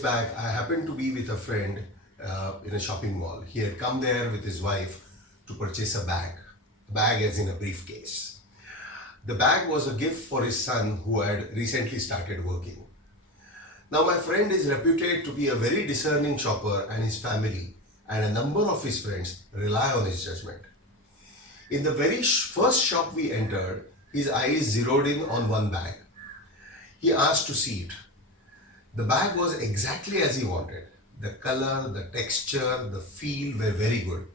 back, I happened to be with a friend in a shopping mall. He had come there with his wife to purchase a bag as in a briefcase. The bag was a gift for his son who had recently started working. Now, my friend is reputed to be a very discerning shopper, and his family and a number of his friends rely on his judgment. In the very first shop we entered, his eyes zeroed in on one bag. He asked to see it. The bag was exactly as he wanted. The color, the texture, the feel were very good.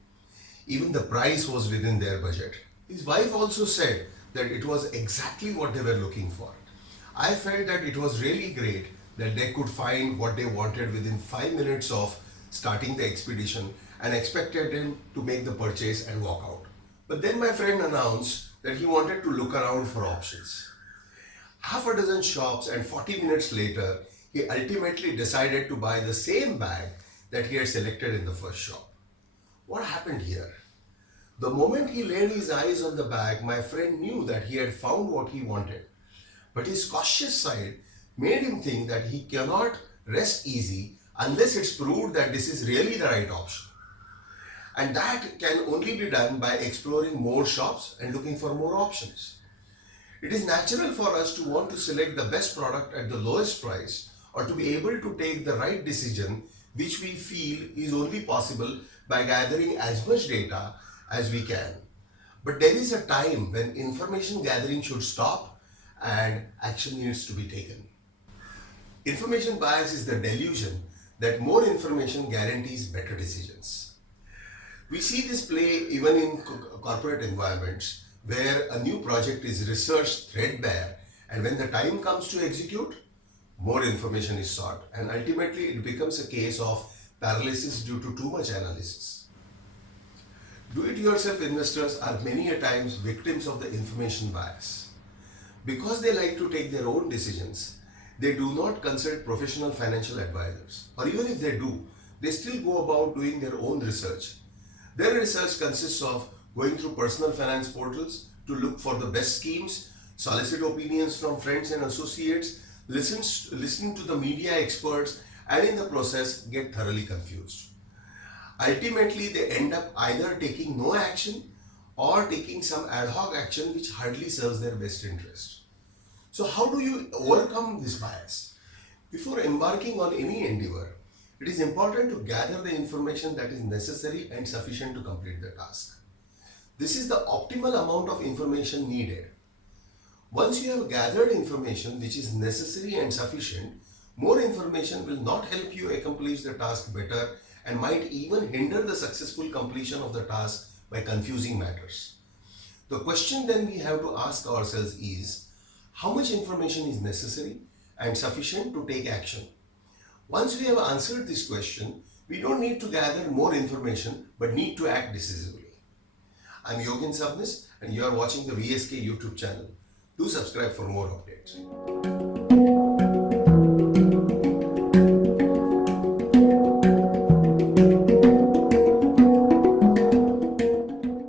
Even the price was within their budget. His wife also said that it was exactly what they were looking for. I felt that it was really great that they could find what they wanted within 5 minutes of starting the expedition and expected him to make the purchase and walk out. But then my friend announced that he wanted to look around for options. Half a dozen shops, and 40 minutes later, he ultimately decided to buy the same bag that he had selected in the first shop. What happened here? The moment he laid his eyes on the bag, my friend knew that he had found what he wanted. But his cautious side made him think that he cannot rest easy unless it's proved that this is really the right option. And that can only be done by exploring more shops and looking for more options. It is natural for us to want to select the best product at the lowest price, or to be able to take the right decision, which we feel is only possible by gathering as much data as we can. But there is a time when information gathering should stop and action needs to be taken. Information bias is the delusion that more information guarantees better decisions. We see this play even in corporate environments where a new project is researched threadbare, and when the time comes to execute, more information is sought, and ultimately it becomes a case of paralysis due to too much analysis. Do-it-yourself investors are many a times victims of the information bias. Because they like to take their own decisions, they do not consult professional financial advisors, or even if they do, they still go about doing their own research. Their research consists of going through personal finance portals to look for the best schemes, solicit opinions from friends and associates, listen to the media experts, and in the process get thoroughly confused. Ultimately, they end up either taking no action or taking some ad hoc action which hardly serves their best interest. So how do you overcome this bias? Before embarking on any endeavor, it is important to gather the information that is necessary and sufficient to complete the task. This is the optimal amount of information needed. Once you have gathered information which is necessary and sufficient, more information will not help you accomplish the task better and might even hinder the successful completion of the task by confusing matters. The question then we have to ask ourselves is, how much information is necessary and sufficient to take action? Once we have answered this question, we don't need to gather more information but need to act decisively. I'm Yogin Sabnis and you are watching the VSK YouTube channel. Do subscribe for more updates.